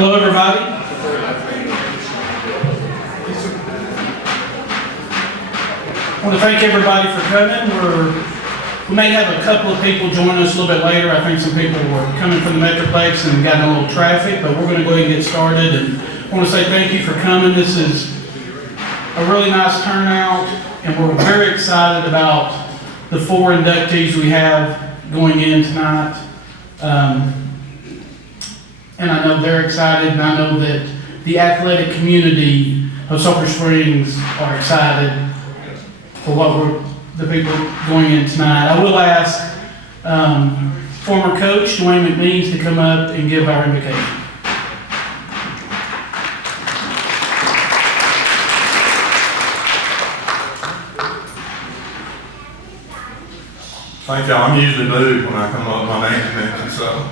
Hello, everybody. I want to thank everybody for coming. We may have a couple of people join us a little bit later. I think some people were coming from the Metroplex and got in a little traffic, but we're going to go ahead and get started. And I want to say thank you for coming. This is a really nice turnout, and we're very excited about the 4 inductees we have going in tonight. And I know they're excited, and I know that the athletic community of Sulphur Springs are excited for the people going in tonight. I will ask former coach Dwayne McMeans to come up and give our invocation. Thank y'all. I'm usually moved when I come up with my name mentioned. So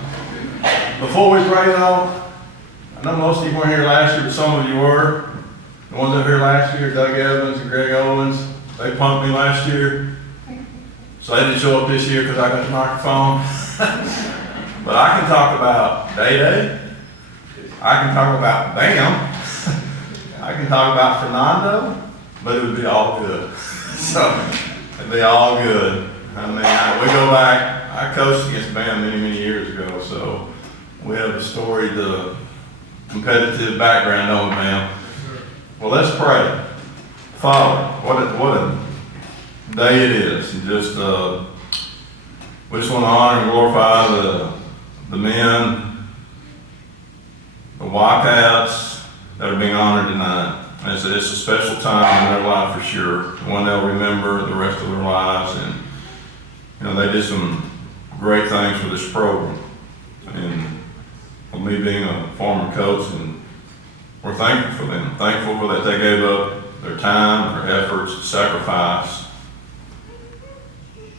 before we pray though, I know most of you weren't here last year, but some of you were. The ones that were here last year, Doug Evans and Greg Owens, they pumped me last year. So they didn't show up this year because I got the microphone. But I can talk about Day. I can talk about Bam. I can talk about Fernando, but it would be all good. So it'd be all good. I mean, we go back, I coached against Bam many years ago, so we have a storied competitive background on Bam. Well, let's pray. Father, what a day it is. And just, we just want to honor and glorify the men, the Wildcats that are being honored tonight. And it's a special time in their life for sure, one they'll remember the rest of their lives. And you know, they did some great things for this program. And for me being a former coach, and we're thankful for them. Thankful for that they gave up their time, their efforts, sacrifice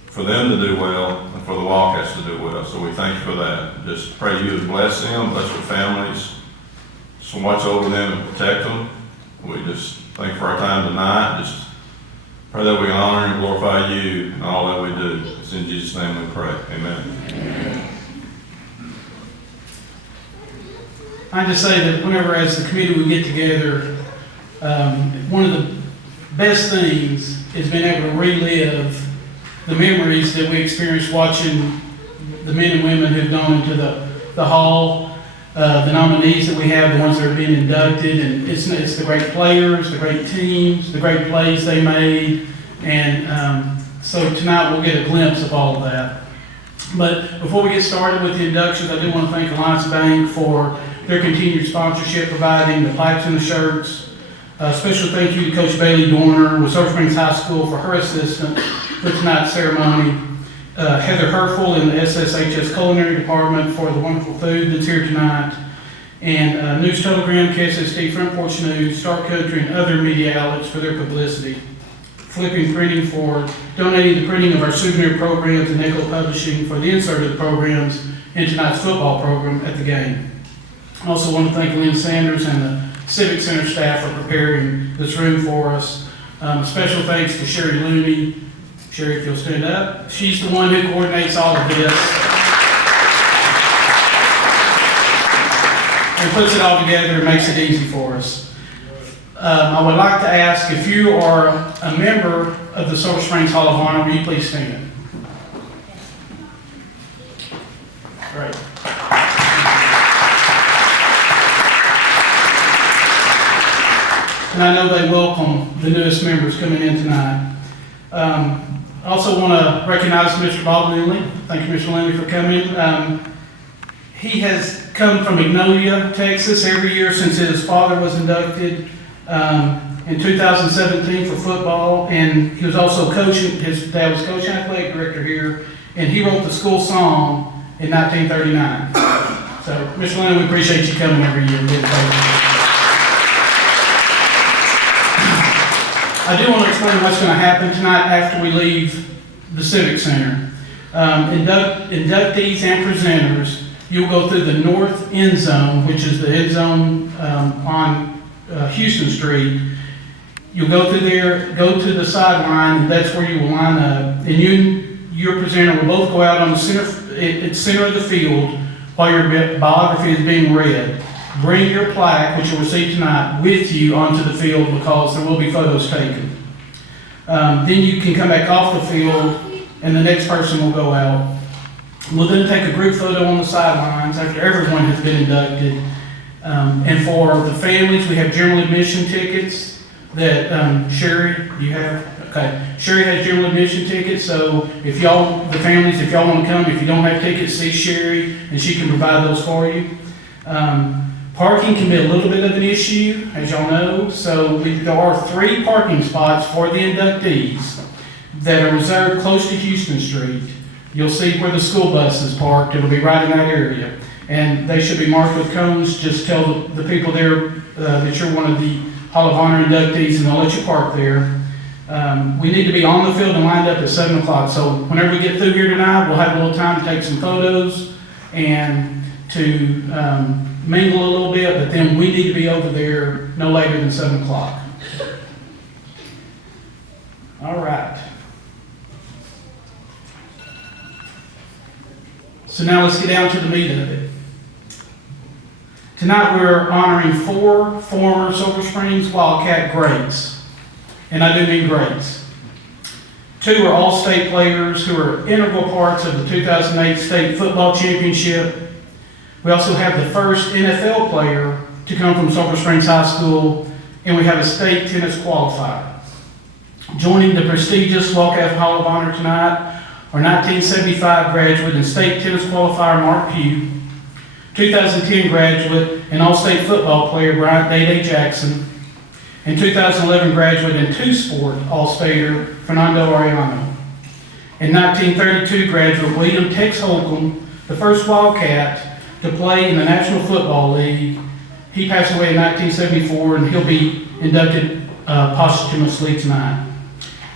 for them to do well and for the Wildcats to do well. So we thank you for that. Just pray you would bless them, bless their families, just watch over them and protect them. We just thank you for our time tonight. Just pray that we honor and glorify you in all that we do. It's in Jesus' name we pray. Amen. I just say that whenever as the committee we get together, one of the best things is being able to relive the memories that we experienced watching the men and women who've gone into the hall, the nominees that we have, the ones that are being inducted, and it's the great players, the great teams, the great plays they made, and so tonight we'll get a glimpse of all of that. But before we get started with the inductions, I do want to thank Alliance Bank for their continued sponsorship, providing the pipes and the shirts. Special thank you to Coach Bailey Dorner with Sulphur Springs High School for her assistance with tonight's ceremony. Heather Herfel in the SSHS Culinary Department for the wonderful food that's here tonight. And News Telegram, KSST, Front Porch News, Star Country, and other media outlets for their publicity. Flipping Printing for donating the printing of our souvenir programs, and Echo Publishing for the insert of the programs in tonight's football program at the game. I also want to thank Lynn Sanders and the Civic Center staff for preparing this room for us. Special thanks to Sherry Looney. Sherry, if you'll stand up. She's the one who coordinates all of this and puts it all together and makes it easy for us. I would like to ask if you are a member of the Sulphur Springs Hall of Honor, will you please stand? Great. And I know they welcome the newest members coming in tonight. I also want to recognize Mr. Bob Lindley. Thank you, Mr. Lindley, for coming. He has come from Magnolia, Texas, every year since his father was inducted in 2017 for football, and he was also coaching. His dad was coach and athletic director here, and he wrote the school song in 1939. So, Mr. Lindley, we appreciate you coming every year. I do want to explain what's going to happen tonight after we leave the Civic Center. Inductees and presenters, you'll go through the north end zone, which is the end zone on Houston Street. You'll go through there, go to the sideline, and that's where you will line up. And your presenter will both go out on the center of the field while your biography is being read. bring your plaque, which you'll receive tonight, with you onto the field because there will be photos taken. Then you can come back off the field and the next person will go out. We'll then take a group photo on the sidelines after everyone has been inducted. And for the families, we have general admission tickets that, Sherry, you have? Okay. Sherry has general admission tickets, so if y'all, the families, if y'all want to come, if you don't have tickets, see Sherry and she can provide those for you. Parking can be a little bit of an issue, as y'all know, so there are 3 parking spots for the inductees that are reserved close to Houston Street. You'll see where the school bus is parked. It'll be right in that area. And they should be marked with cones. Just tell the people there that you're one of the Hall of Honor inductees and they'll let you park there. We need to be on the field and lined up at 7 o'clock. So whenever we get through here tonight, we'll have a little time to take some photos and to mingle a little bit, but then we need to be over there no later than 7 o'clock. All right. So now let's get down to the meat of it. Tonight we're honoring 4 former Sulphur Springs Wildcat greats. And I do mean greats. 2 are all-state players who are integral parts of the 2008 state football championship. We also have the first NFL player to come from Sulphur Springs High School, and we have a state tennis qualifier. Joining the prestigious Wildcat Hall of Honor tonight are 1975 graduate and state tennis qualifier Mark Peugh, 2010 graduate and all-state football player Bryant Day Jackson, and 2011 graduate and 2-sport all-stater Fernando Arellano. In 1932 graduate William Tex Holcomb, the first Wildcat to play in the National Football League. He passed away in 1974 and he'll be inducted posthumously tonight.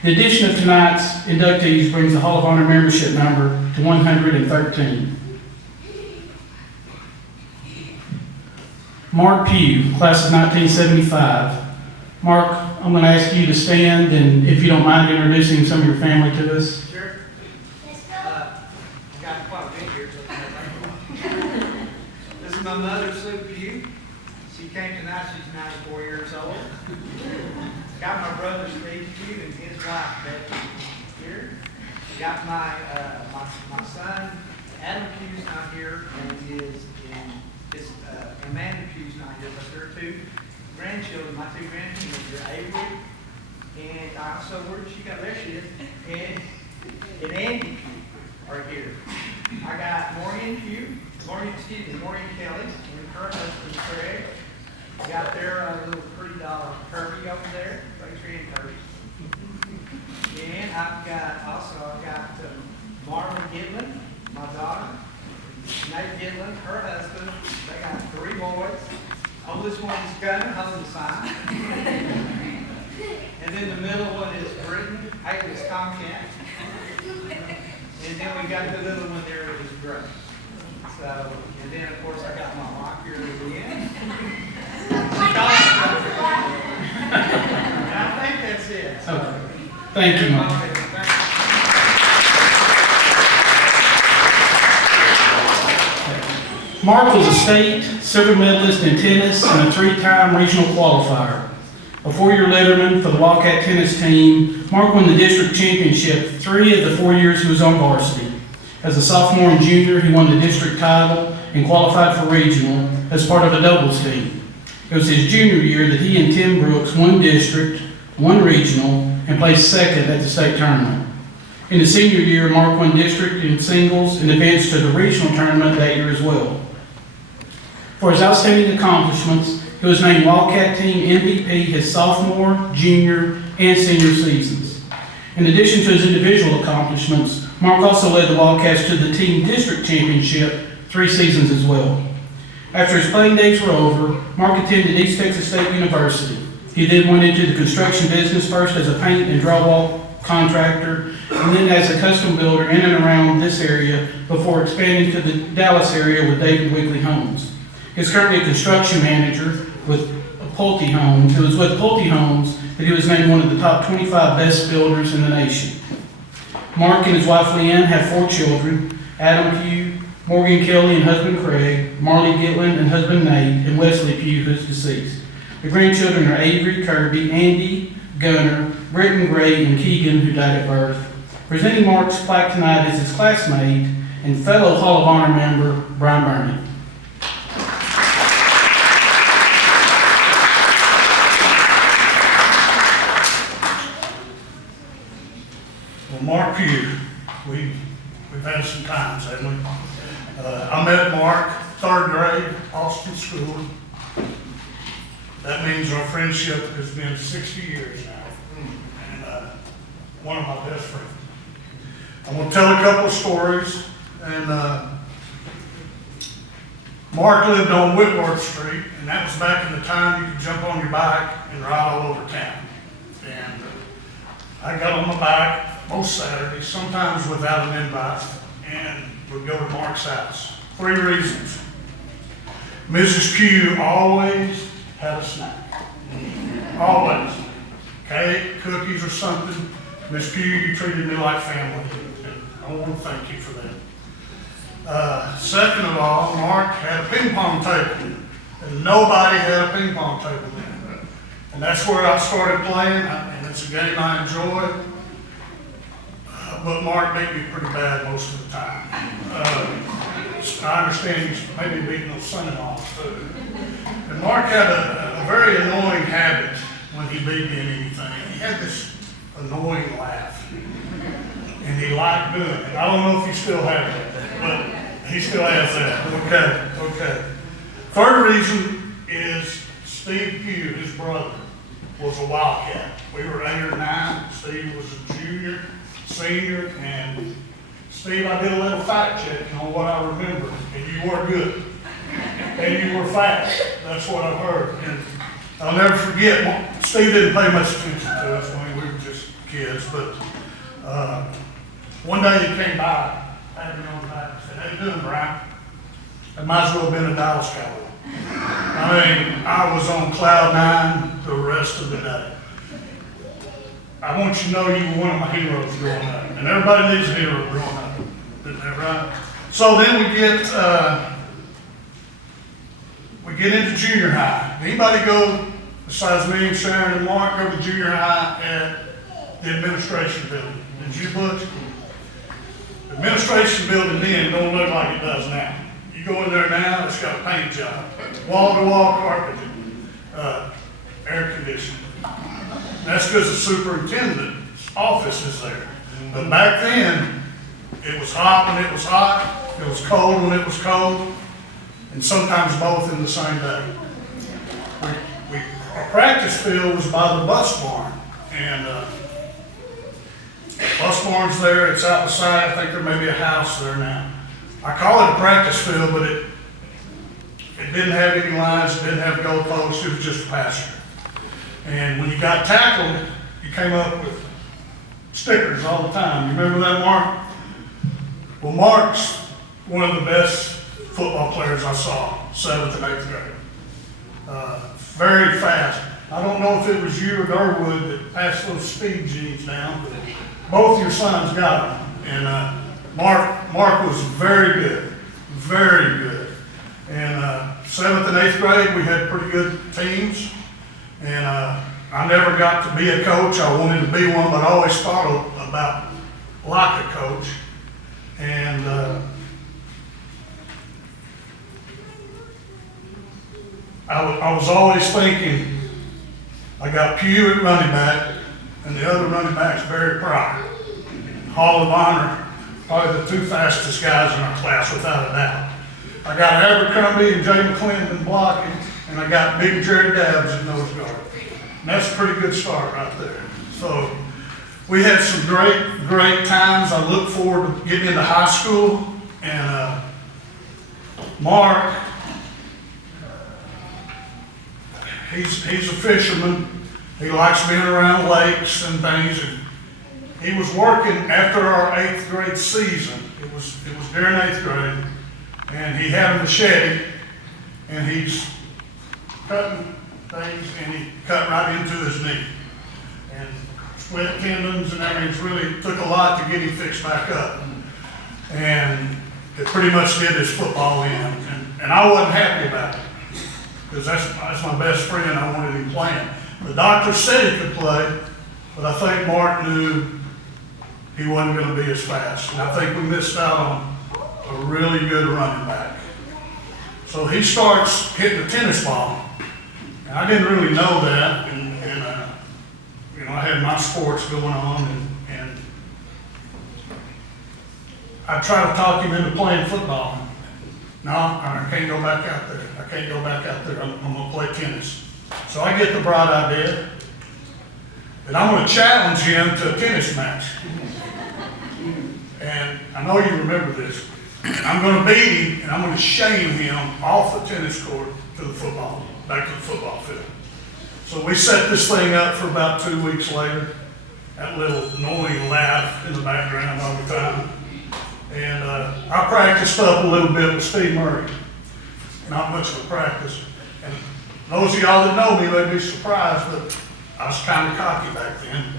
The addition of tonight's inductees brings the Hall of Honor membership number to 113. Mark Peugh, class of 1975. Mark, I'm going to ask you to stand and if you don't mind introducing some of your family to us. Sure. Got quite a bit here, so this is my mother, Sue Peugh. She came tonight, she's 94 years old. Got my brother, Steve Peugh, and his wife, Becky, here. Got my son, Adam Pugh's not here, and his Amanda Pugh's not here, but there are 2 grandchildren, my 2 grandchildren are Avery, and also, where did she go? There she is, and Andy Peugh are here. I got Maureen Kelly, and her husband Craig. Got their little pretty dog Kirby over there, Patriot Kirby. And I've got Marvin Gitlin, my daughter, Nate Gitlin, her husband. They got 3 boys. Oldest one is Gunner, holding the sign. And then the middle one is Brittany, Aiden's Tomcat. And then we got the little one there that is Grace. So, and then of course I got my wife here at the end. And I think that's it. So, Okay. Thank you, Mark. Mark was a state silver medalist in tennis and a 3-time regional qualifier. A 4-year letterman for the Wildcat tennis team, Mark won the district championship 3 of the 4 years he was on varsity. As a sophomore and junior, he won the district title and qualified for regional as part of a doubles team. It was his junior year that he and Tim Brooks won district, won regional, and placed 2nd at the state tournament. In his senior year, Mark won district in singles and advanced to the regional tournament that year as well. For his outstanding accomplishments, he was named Wildcat Team MVP his sophomore, junior, and senior seasons. In addition to his individual accomplishments, Mark also led the Wildcats to the team district championship 3 seasons as well. After his playing days were over, Mark attended East Texas State University. He then went into the construction business, first as a paint and drywall contractor, and then as a custom builder in and around this area before expanding to the Dallas area with David Wigley Homes. He's currently a construction manager with Pulte Homes. It was with Pulte Homes that he was named one of the top 25 best builders in the nation. Mark and his wife Leanne have 4 children, Adam Peugh, Morgan Kelly and husband Craig, Marley Gitland and husband Nate, and Wesley Peugh, who is deceased. The grandchildren are Avery, Kirby, Andy, Gunner, Britton Gray, and Keegan, who died at birth. Presenting Mark's plaque tonight is his classmate and fellow Hall of Honor member, Bryant. Well, Mark Peugh, we've had some times, haven't we? I met Mark, 3rd grade, Austin School. That means our friendship has been 60 years now, and one of my best friends. I'm going to tell a couple of stories, and Mark lived on Whitworth Street, and that was back in the time you could jump on your bike and ride all over town. And I got on my bike most Saturdays, sometimes without an invite, and would go to Mark's house. 3 reasons. Mrs. Peugh always had a snack. Always. Cake, cookies, or something. Miss Peugh, you treated me like family, and I want to thank you for that. Second of all, Mark had a ping pong table, and nobody had a ping pong table then. And that's where I started playing, and it's a game I enjoy. But Mark beat me pretty bad most of the time. I understand he's maybe beating those son-in-laws too. And Mark had a very annoying habit when he beat me in anything. He had this annoying laugh. And he liked doing it. I don't know if he still has it, but he still has that. Okay. Third reason is Steve Peugh, his brother, was a Wildcat. We were 8 or 9. Steve was a junior, senior, and Steve, I did a little fact checking on what I remember, and you were good. And you were fast. That's what I've heard. And I'll never forget, Steve didn't pay much attention to us when we were just kids, but one day he came by, had me on the back, and said, "How you doing, Bryant?" It might as well have been a Dallas Cowboy. I mean, I was on cloud 9 the rest of the day. I want you to know you were one of my heroes growing up. And everybody needs a hero growing up. Isn't that right? So then we get into junior high. Anybody go, besides me and Sharon and Mark, go to junior high at the administration building? Did you, Butch? The administration building then don't look like it does now. You go in there now, it's got a paint job, wall-to-wall carpeting, air conditioning. That's because the superintendent's office is there. But back then, it was hot when it was hot, it was cold when it was cold, and sometimes both in the same day. Our practice field was by the bus barn, and bus barn's there, it's out the side, I think there may be a house there now. I call it a practice field, but it didn't have any lines, it didn't have goalposts, it was just a pasture. And when you got tackled, you came up with stickers all the time. You remember that, Mark? Well, Mark's one of the best football players I saw, 7th and 8th grade. Very fast. I don't know if it was you or Durwood that passed those speed genes down, but both your sons got them. And Mark was very good, very good. And 7th and 8th grade, we had pretty good teams. And I never got to be a coach. I wanted to be one, but I always thought about like a coach. And I was always thinking, I got Peugh at running back, and the other running back's Barry Pryor. Hall of Honor, probably the 2 fastest guys in our class, without a doubt. I got Abercrombie and Jay McClendon blocking, and I got Big Jerry Dabbs in nose guard. And that's a pretty good start right there. So we had some great times. I look forward to getting into high school. And Mark, he's a fisherman. He likes being around lakes and things. And he was working after our 8th grade season. It was during 8th grade. And he had a machete, and he's cutting things, and he cut right into his knee. And split tendons and everything. It really took a lot to get him fixed back up. And it pretty much did his football in, and I wasn't happy about it, because that's my best friend, I wanted him playing. The doctor said he could play, but I think Mark knew he wasn't gonna be as fast, and I think we missed out on a really good running back. So he starts hitting the tennis ball, and I didn't really know that, and you know, I had my sports going on, and I tried to talk him into playing football. No, I can't go back out there. I can't go back out there. I'm gonna play tennis. So I get the bright idea that I'm gonna challenge him to a tennis match. And I know you remember this. I'm gonna beat him, and I'm gonna shame him off the tennis court to the football, back to the football field. So we set this thing up for about 2 weeks later. That little annoying laugh in the background all the time. And I practiced up a little bit with Steve Murray. Not much of a practice. And those of y'all that know me may be surprised, but I was kind of cocky back then.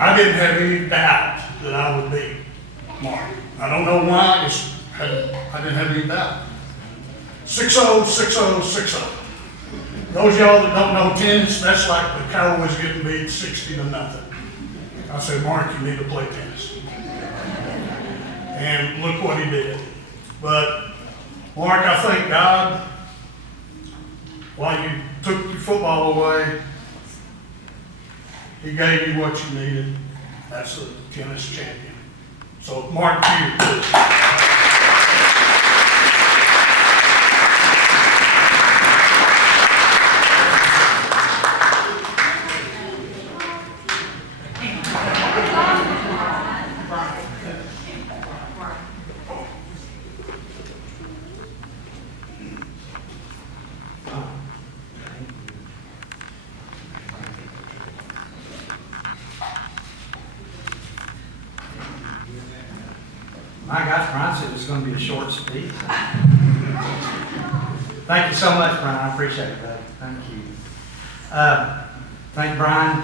I didn't have any doubt that I would beat Mark. I don't know why, I didn't have any doubt. 6-0, 6-0, 6-0. Those of y'all that don't know tennis, that's like the Cowboys getting beat 60-0. I said, Mark, you need to play tennis. And look what he did. But Mark, I thank God, while you took your football away, he gave you what you needed. That's a tennis champion. So Mark, to you too. My gosh, Brian said it was going to be a short speech. Thank you so much, Brian. I appreciate it, brother. Thank you. Thank Brian,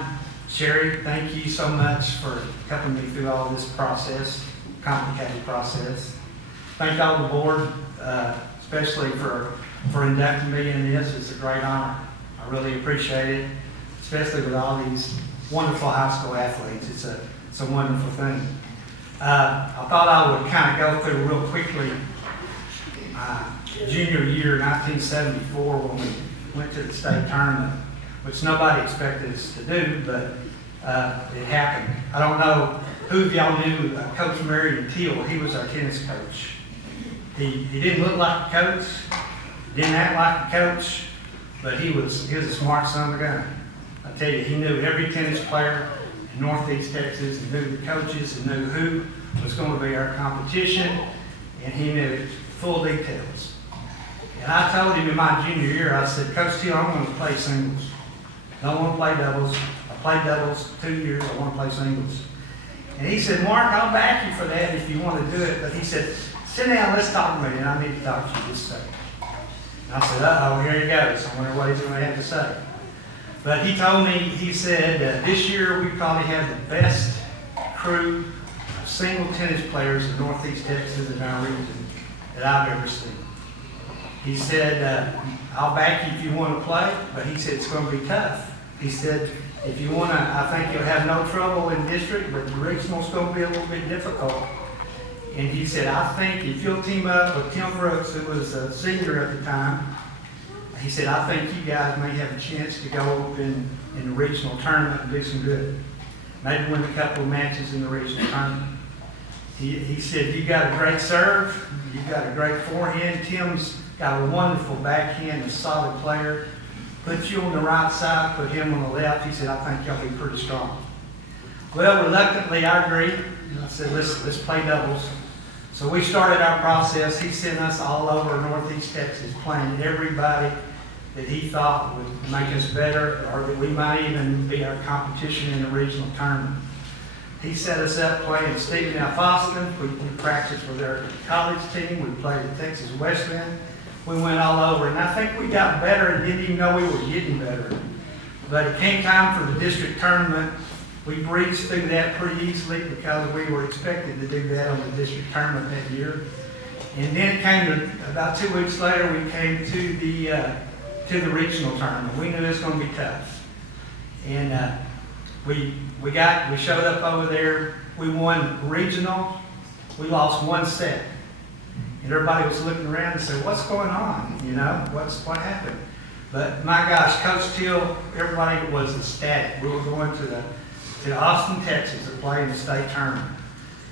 Sherry. Thank you so much for helping me through all this process, complicated process. Thank all the board, especially for inducting me in this. It's a great honor. I really appreciate it, especially with all these wonderful high school athletes. It's a wonderful thing. I thought I would kind of go through real quickly junior year 1974 when we went to the state tournament, which nobody expected us to do, but it happened. I don't know who of y'all knew Coach Marion Teal. He was our tennis coach. He didn't look like a coach, didn't act like a coach, but he was a smart son of a gun. I tell you, he knew every tennis player in Northeast Texas, and knew the coaches, and knew who was going to be our competition, and he knew full details. And I told him in my junior year, I said, Coach Teal, I'm going to play singles. I don't want to play doubles. I played doubles 2 years, I want to play singles. And he said, Mark, I'll back you for that if you want to do it. But he said, sit down, let's talk a minute, and I need to talk to you just a second. And I said, uh-oh, here he goes. I wonder what he's going to have to say. But he told me, he said, this year we probably have the best crew of single tennis players in Northeast Texas in our region that I've ever seen. He said, I'll back you if you want to play, but he said it's going to be tough. He said, if you want to, I think you'll have no trouble in district, but the regional's going to be a little bit difficult. And he said, I think if you'll team up with Tim Brooks, who was a senior at the time, he said, I think you guys may have a chance to go up in the regional tournament and do some good. Maybe win a couple of matches in the regional tournament. He said, you got a great serve, you got a great forehand. Tim's got a wonderful backhand, a solid player. Put you on the right side, put him on the left. He said, I think y'all be pretty strong. Well, reluctantly, I agreed. I said, let's play doubles. So we started our process. He sent us all over Northeast Texas playing everybody that he thought would make us better, or that we might even be our competition in the regional tournament. He set us up playing Stephen F. Austin. We practiced with our college team. We played at Texas Wesleyan. We went all over, and I think we got better and didn't even know we were getting better. But it came time for the district tournament. We breezed through that pretty easily because we were expected to do that on the district tournament that year. And then it came to, about 2 weeks later, we came to the regional tournament. We knew it was going to be tough. And we showed up over there. We won regional. We lost 1 set. And everybody was looking around and said, what's going on? You know, what happened? But my gosh, Coach Teal, everybody was ecstatic. We were going to Austin, Texas to play in the state tournament.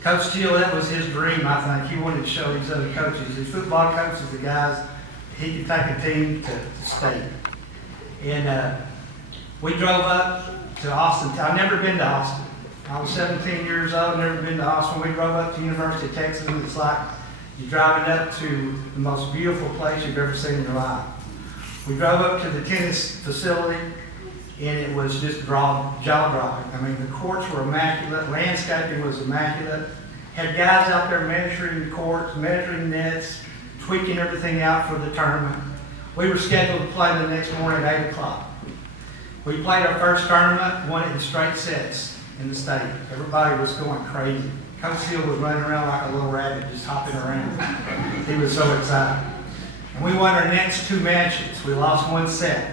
Coach Teal, that was his dream, I think. He wanted to show these other coaches, these football coaches, the guys, he could take a team to state. And we drove up to Austin. I've never been to Austin. I was 17 years old, never been to Austin. We drove up to University of Texas, and it's like you're driving up to the most beautiful place you've ever seen in your life. We drove up to the tennis facility, and it was just jaw-dropping. I mean, the courts were immaculate, landscaping was immaculate. Had guys out there measuring courts, measuring nets, tweaking everything out for the tournament. We were scheduled to play the next morning at 8 o'clock. We played our first tournament, won it in straight sets in the state. Everybody was going crazy. Coach Teal was running around like a little rabbit, just hopping around. He was so excited. And we won our next 2 matches. We lost 1 set.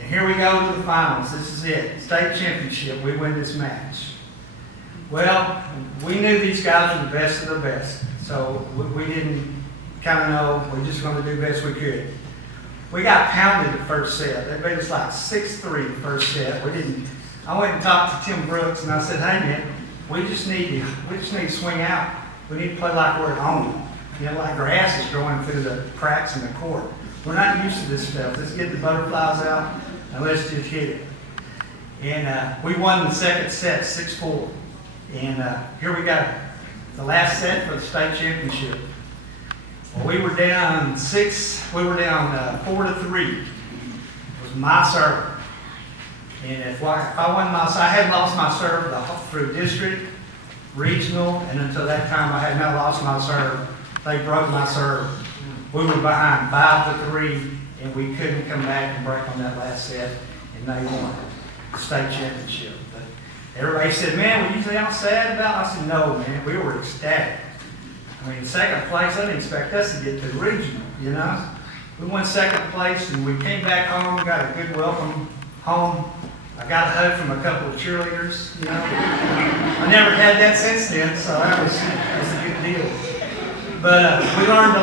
And here we go to the finals. This is it. State championship. We win this match. Well, we knew these guys were the best of the best. So we didn't kind of know. We're just going to do the best we could. We got pounded the first set. They beat us like 6-3 the first set. I went and talked to Tim Brooks, and I said, hey, man, we just need to swing out. We need to play like we're at home. You know, like grass is growing through the cracks in the court. We're not used to this stuff. Let's get the butterflies out and let's just hit it. And we won the second set, 6-4. And here we go. The last set for the state championship. Well, we were down 4-3. It was my serve. And if I won I had lost my serve through district, regional, and until that time I had not lost my serve. They broke my serve. We were behind 5-3, and we couldn't come back and break on that last set, and they won the state championship. But everybody said, man, were you sound sad about it? I said, no, man, we were ecstatic. I mean, second place, I didn't expect us to get to the regional, you know. We won second place, and we came back home, got a good welcome home. I got a hug from a couple of cheerleaders, you know. I never had that since then, so that was a good deal. But I learned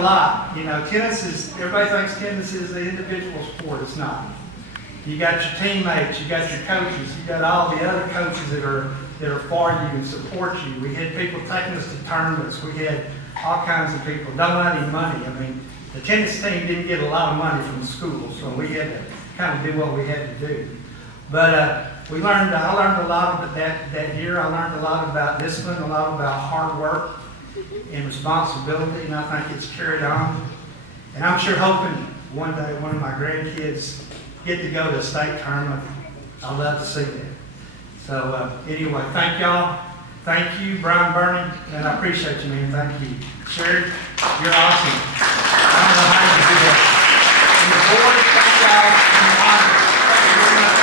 a lot. You know, everybody thinks tennis is an individual sport. It's not. You got your teammates, you got your coaches, you got all the other coaches that are for you and support you. We had people taking us to tournaments. We had all kinds of people donating money. I mean, the tennis team didn't get a lot of money from the school, so we had to kind of do what we had to do. But I learned a lot about that year. I learned a lot about discipline, a lot about hard work and responsibility, and I think it's carried on. And I'm sure hoping one day one of my grandkids get to go to a state tournament. I'd love to see that. So anyway, thank y'all. Thank you, Brian Burney, and I appreciate you, man. Thank you. Sherry, you're awesome. I don't know how you do that. And the board, thank y'all. And the honor. Thank you very much.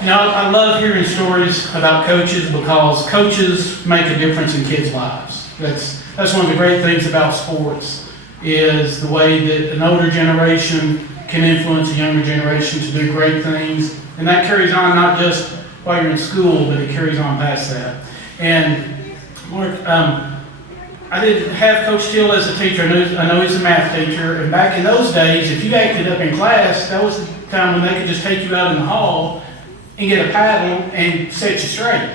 You know, I love hearing stories about coaches because coaches make a difference in kids' lives. That's one of the great things about sports, is the way that an older generation can influence a younger generation to do great things. And that carries on not just while you're in school, but it carries on past that. And Mark, I didn't have Coach Teal as a teacher. I know he's a math teacher. And back in those days, if you acted up in class, that was the time when they could just take you out in the hall and get a paddle and set you straight.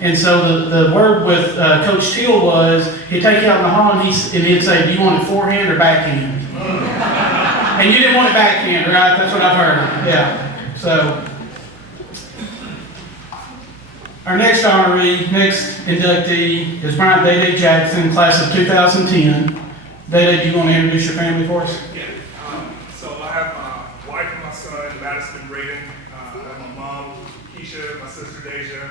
And so the word with Coach Teal was, he'd take you out in the hall and he'd say, do you want it forehand or backhand? And you didn't want it backhand, right? That's what I've heard. Yeah. So our next honoree, next inductee is Bryant Day Jackson, class of 2010. Day, do you want to introduce your family for us? Yeah. So I have my wife and my son, Madison Braden. I have my mom, Keisha, my sister, Deja,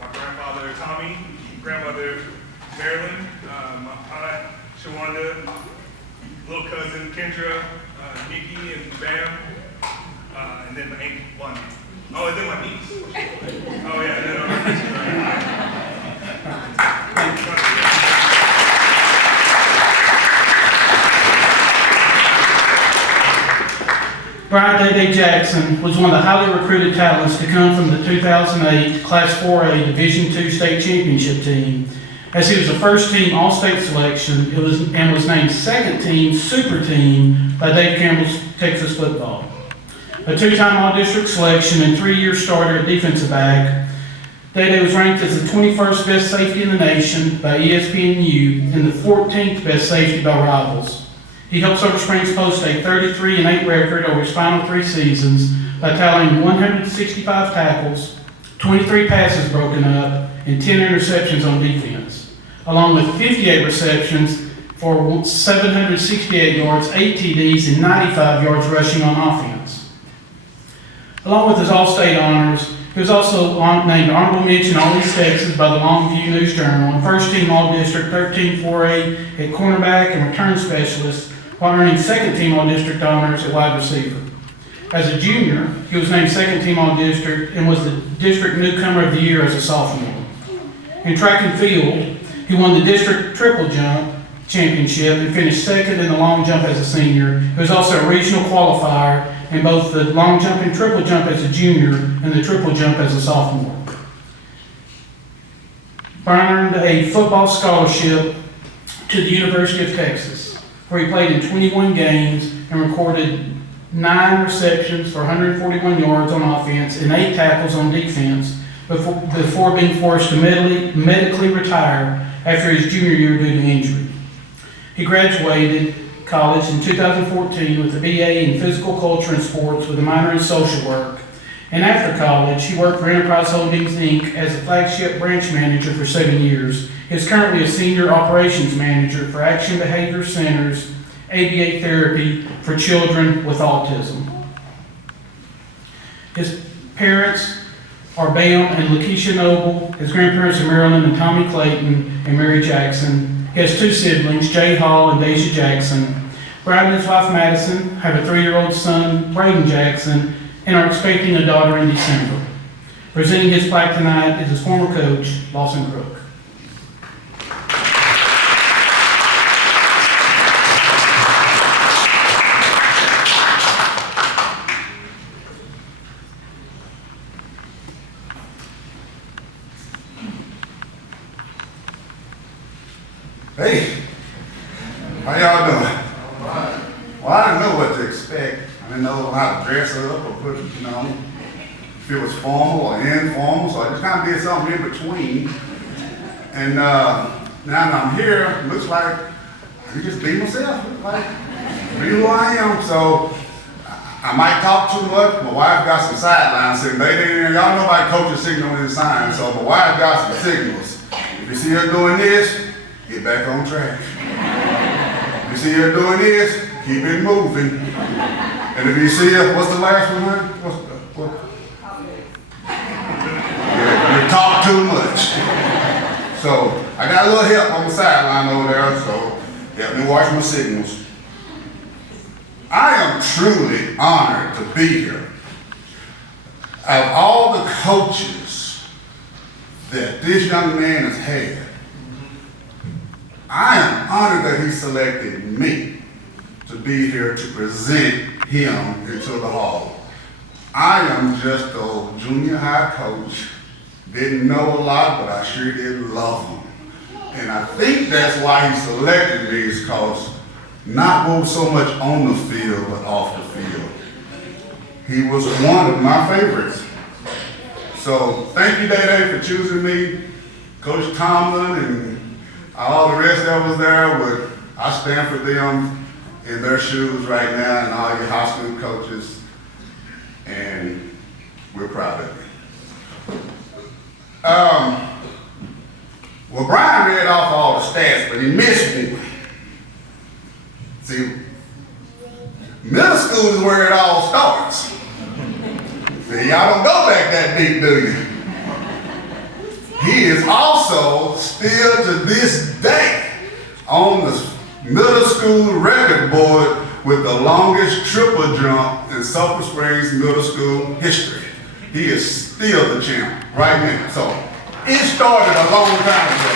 my grandfather, Tommy, grandmother, Marilyn, my aunt, Shawanda, little cousin, Kendra, Nikki, and Bam, and then my aunt, London. Oh, and then my niece. Oh, yeah, no. Bryant Day Jackson was one of the highly recruited talents to come from the 2008 Class 4A Division II State Championship team, as he was the first team All-State selection and was named second team Super Team by Dave Campbell's Texas Football. A two-time All-District selection and 3-year starter at defensive back, Day was ranked as the 21st best safety in the nation by ESPNU and the 14th best safety by Rivals. He helped Sulphur Springs post a 33-8 record over his final 3 seasons by tallying 165 tackles, 23 passes broken up, and 10 interceptions on defense, along with 58 receptions for 768 yards, 8 TDs, and 95 yards rushing on offense. Along with his All-State honors, he was also named Honorable Mention All-East Texas by the Longview News Journal and First Team All-District 13-4A at cornerback and return specialist, while earning second team All-District honors at wide receiver. As a junior, he was named second team All-District and was the district newcomer of the year as a sophomore. In track and field, he won the district triple jump championship and finished second in the long jump as a senior. He was also a regional qualifier in both the long jump and triple jump as a junior and the triple jump as a sophomore. Brian earned a football scholarship to the University of Texas, where he played in 21 games and recorded 9 receptions for 141 yards on offense and 8 tackles on defense before being forced to medically retire after his junior year due to injury. He graduated college in 2014 with a BA in Physical Culture and Sports with a minor in social work. And after college, he worked for Enterprise Holdings, Inc. as a flagship branch manager for 7 years. He is currently a senior operations manager for Action Behavior Centers, ABA therapy for children with autism. His parents are Bam and Lakeisha Noble. His grandparents are Marilyn and Tommy Clayton and Mary Jackson. He has 2 siblings, Jay Hall and Deja Jackson. Brad and his wife Madison have a 3-year-old son, Braden Jackson, and are expecting a daughter in December. Presenting his plaque tonight is his former coach, Lawson Crook. Hey, how y'all doing? Well, I didn't know what to expect. I didn't know how to dress up or put, if it was formal or informal, so I just kind of did something in between. And now that I'm here, it looks like I can just be myself, looks like be who I am. So I might talk too much. My wife got some sidelines sitting there. Y'all know about coaches signaling and signs, so my wife got some signals. If you see her doing this, get back on track. If you see her doing this, keep it moving. And if you see her, what's the last one, honey? What? Yeah, you talk too much. So I got a little help on the sideline over there, so help me watch my signals. I am truly honored to be here. Of all the coaches that this young man has had, I am honored that he selected me to be here to present him into the hall. I am just a junior high coach, didn't know a lot, but I sure did love him. And I think that's why he selected me, is because not so much on the field, but off the field. He was one of my favorites. So thank you, Day, for choosing me. Coach Tomlin and all the rest that was there, but I stand for them in their shoes right now, and all your high school coaches, and we're proud of you. Well, Brian read off all the stats, but he missed one. See, middle school is where it all starts. See, y'all don't go back that deep, do you? He is also still to this day on the middle school record board with the longest triple jump in Sulphur Springs middle school history. he is still the champ right now. So it started a long time ago.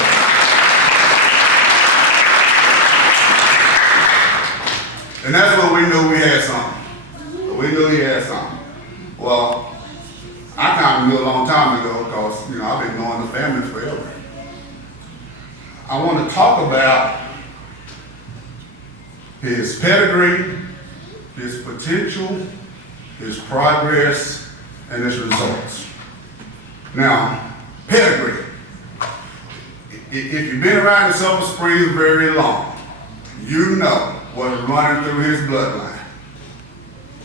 And that's when we knew we had something. We knew he had something. Well, I kind of knew a long time ago because, you know, I've been knowing the family forever. I want to talk about his pedigree, his potential, his progress, and his results. Now, pedigree. If you've been around the Sulphur Springs very long, you know what's running through his bloodline.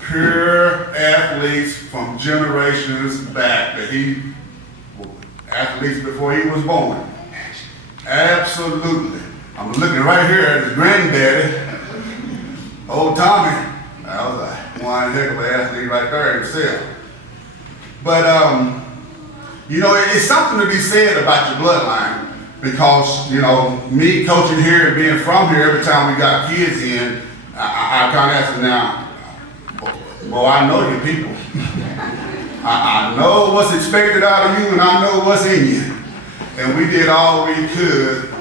Pure athletes from generations back athletes before he was born. Absolutely. I'm looking right here at his granddaddy, old Tommy. That was one heck of an athlete right there himself. But, you know, it's something to be said about your bloodline because, you know, me coaching here and being from here, every time we got kids in, I kind of ask them now, well, I know your people. I know what's expected out of you and I know what's in you. And we did all we could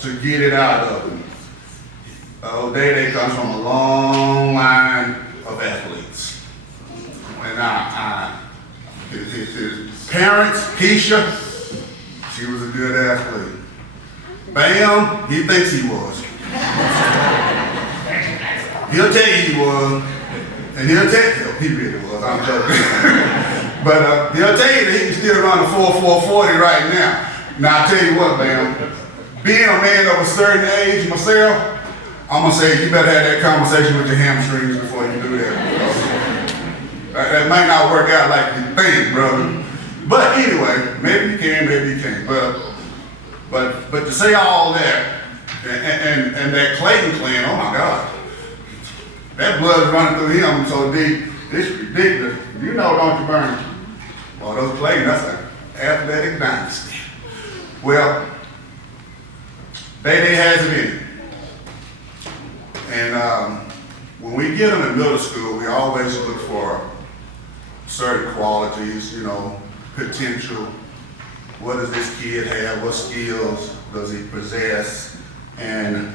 to get it out of them. Day comes from a long line of athletes. And his parents, Keisha, she was a good athlete. Bam, he thinks he was. He'll tell you he was, and he'll tell you, he really was, I'm joking. But he'll tell you that he can still run a 4.40 right now. Now, I'll tell you what, Bam, being a man of a certain age myself, I'm gonna say you better have that conversation with your hamstrings before you do that. That might not work out like you think, brother. But anyway, maybe you can, maybe you can't. But to say all that, and that Clayton clan, oh my God, that blood's running through him so deep, it's ridiculous. You know, don't you, Bernie? Well, those Clayton, that's an athletic dynasty. Well, they has it in it. And when we get them in middle school, we always look for certain qualities, you know, potential. What does this kid have? What skills does he possess? And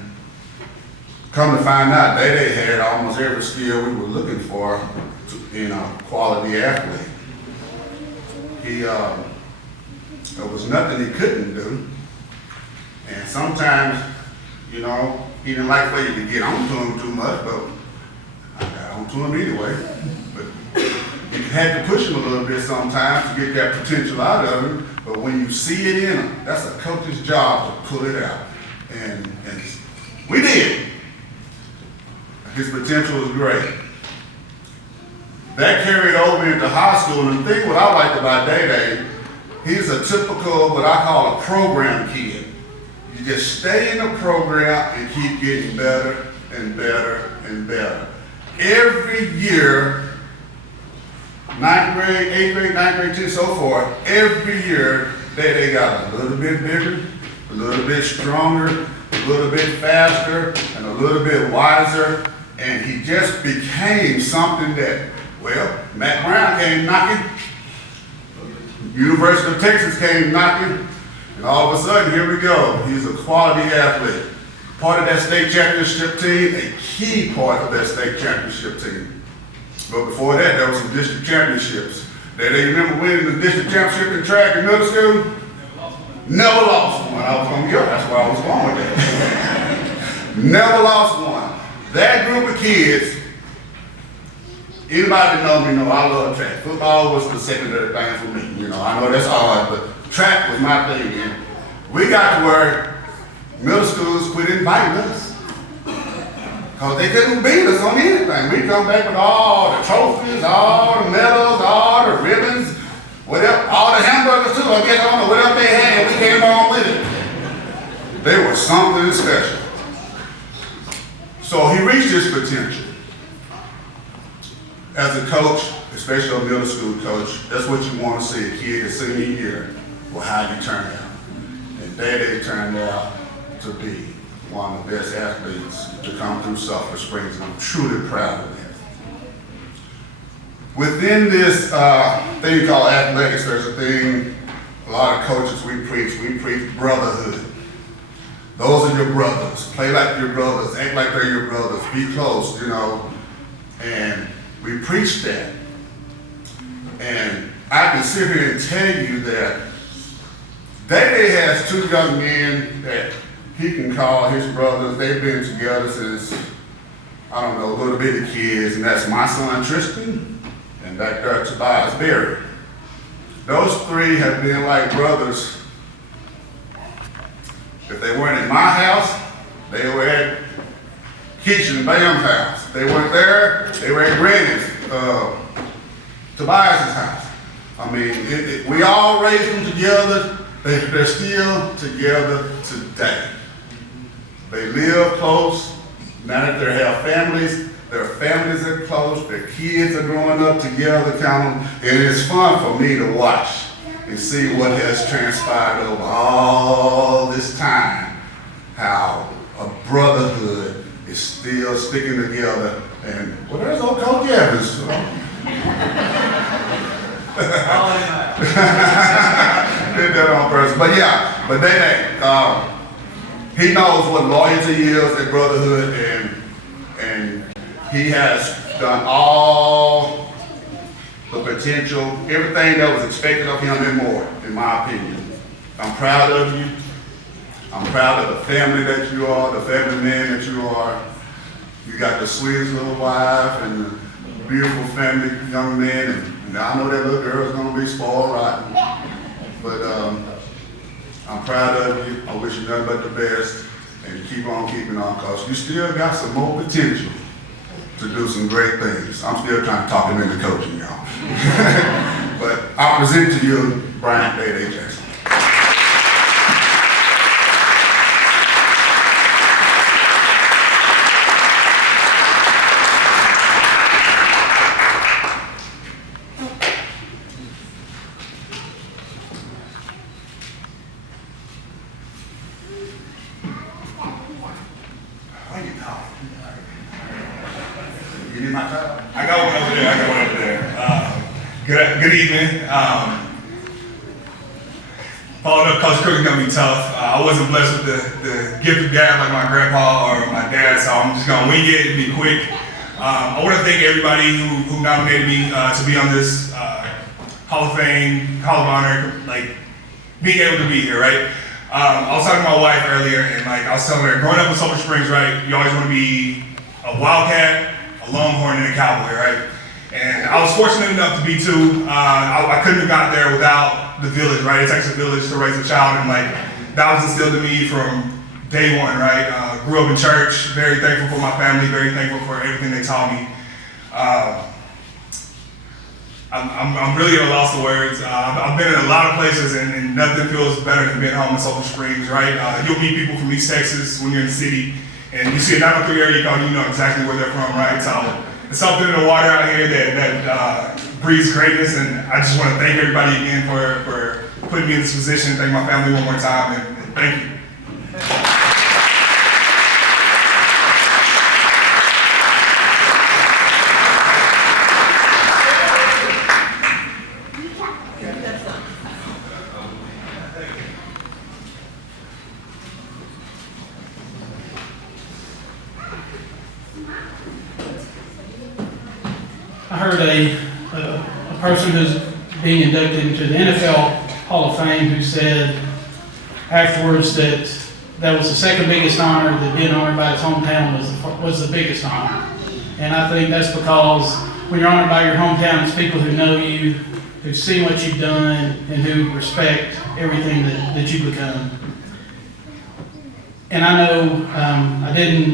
come to find out, they had almost every skill we were looking for in a quality athlete. There was nothing he couldn't do. And sometimes, you know, he didn't like for you to get on to him too much, but I got on to him anyway. But you had to push him a little bit sometimes to get that potential out of him. But when you see it in him, that's a coach's job to pull it out. And we did. His potential was great. That carried over into high school, and the thing what I liked about Day, he's a typical, what I call a program kid. You just stay in the program and keep getting better and better and better. Every year, 9th grade, 8th grade, 9th grade, 10th, so forth, every year they got a little bit bigger, a little bit stronger, a little bit faster, and a little bit wiser. And he just became something that, well, Matt Brown came knocking, University of Texas came knocking, and all of a sudden, here we go. He's a quality athlete. Part of that state championship team, a key part of that state championship team. But before that, there was some district championships. They remember winning the district championship in track in middle school? Never lost one. I was going to go. That's where I was going with that. Never lost one. That group of kids, anybody that know me know I love track. Football was the secondary thing for me. You know, I know that's hard, but track was my thing. And we got to where middle schools quit inviting us because they couldn't beat us on anything. We come back with all the trophies, all the medals, all the ribbons, whatever, all the hamburgers too. I guess I don't know whatever they had. We came on with it. They were something special. So he reached his potential. As a coach, especially a middle school coach, that's what you want to see, a kid his senior year, well, how he turned out. And Day turned out to be one of the best athletes to come through Sulphur Springs, and I'm truly proud of that. Within this thing called athletics, there's a thing, a lot of coaches we preach brotherhood. Those are your brothers. Play like your brothers, act like they're your brothers, be close, you know. And we preach that. And I can sit here and tell you that Daddy has two young men that he can call his brothers. They've been together since, I don't know, little bitty kids, and that's my son Tristan, and back there Tobias Berry. Those three have been like brothers. If they weren't at my house, they were at Keisha and Bam's house. They weren't there, they were at Granny's, Tobias's house. I mean, we all raised them together. They're still together today. They live close. Now that they have families, their families are close, their kids are growing up together, count them, and it's fun for me to watch and see what has transpired over all this time, how a brotherhood is still sticking together, and well, there's old Coach Evans. Did that on purpose, but yeah, but he knows what loyalty is and brotherhood, and he has done all the potential, everything that was expected of him and more, in my opinion. I'm proud of you. I'm proud of the family that you are, the family man that you are. You got the sweetest little wife and the beautiful family, young man, and I know that little girl's gonna be spoiled rotten. But I'm proud of you. I wish you nothing but the best, and keep on keeping on, cause you still got some more potential to do some great things. I'm still trying to talk him into coaching, y'all. But I'll present to you Bryant Day Jackson. You need my title? I got one over there. Good evening. Followed up, Coach Cook is gonna be tough. I wasn't blessed with the gift of gab like my grandpa or my dad, so I'm just gonna wing it and be quick. I want to thank everybody who nominated me to be on this Hall of Fame, Hall of Honor, like being able to be here, right? I was talking to my wife earlier, and like I was telling her, growing up in Sulphur Springs, right, you always want to be a Wildcat, a Longhorn, and a Cowboy, right? And I was fortunate enough to be two. I couldn't have got there without the village, right? It takes a village to raise a child, and like that was instilled in me from day one, right? Grew up in church, very thankful for my family, very thankful for everything they taught me. I'm really at a loss of words. I've been in a lot of places, and nothing feels better than being home in Sulphur Springs, right? You'll meet people from East Texas when you're in the city, and you see a 903 area code, you know exactly where they're from, right? So there's something in the water out here that breeds greatness, and I just want to thank everybody again for putting me in this position. Thank my family one more time, and thank you. I heard a person who's being inducted into the NFL Hall of Fame who said afterwards that was the second biggest honor, that being honored by his hometown was the biggest honor. And I think that's because when you're honored by your hometown, it's people who know you, who see what you've done, and who respect everything that you become. And I know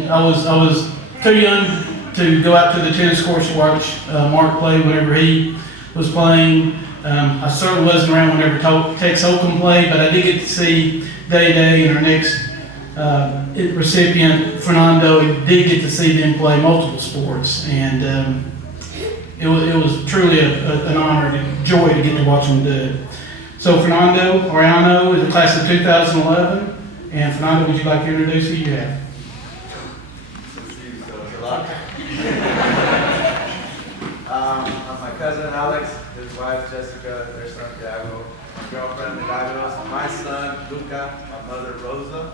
I was too young to go out to the tennis courts to watch Mark play whenever he was playing. I certainly wasn't around whenever Tex Holcomb played, but I did get to see Day and our next recipient, Fernando, did get to see them play multiple sports. And it was truly an honor and joy to get to watch them do it. So Fernando Arellano is the class of 2011. And Fernando, would you like to introduce who you have? I'd like cousin Alex, his wife Jessica, their son Diego, my girlfriend Milagros, my son Luca, my mother Rosa,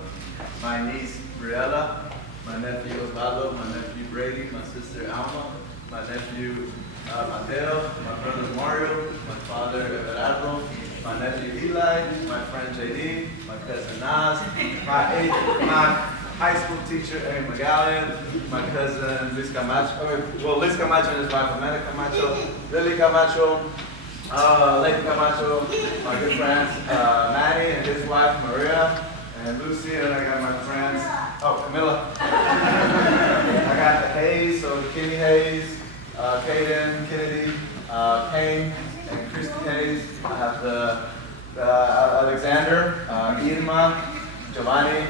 my niece Briella, my nephew Osvaldo, my nephew Brady, my sister Alma, my nephew Mateo, my brother Mario, my father Everardo, my nephew Eli, my friend JD, my cousin Naz, my high school teacher Aaron McGallion, my cousin Luis Camacho, Luis Camacho and his wife Amanda Camacho, Lily Camacho, Lady Camacho, my good friends Manny and his wife Maria, and Lucy, and I got my friends, Camilla. I got the Hayes, so Kenny Hayes, Kaden, Kennedy, Payne, and Christy Hayes. I have the Alexander, Irma, Giovanni,